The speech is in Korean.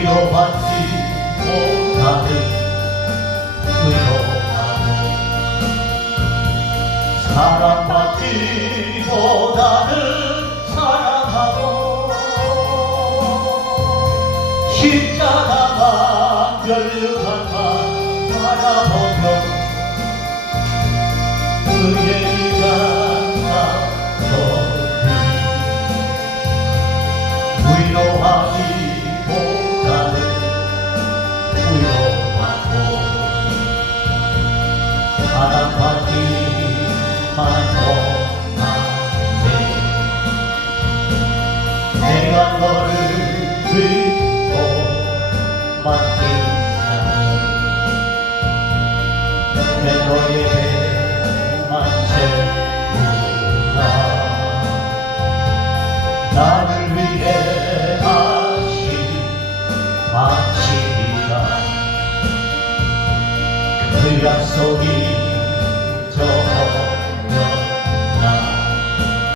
위로받지 못하는 위로하고 사랑받기보다는 사랑하고 십자가만 연륜한만 바라보며 의의 너의 하신 마치리라. 그 약속이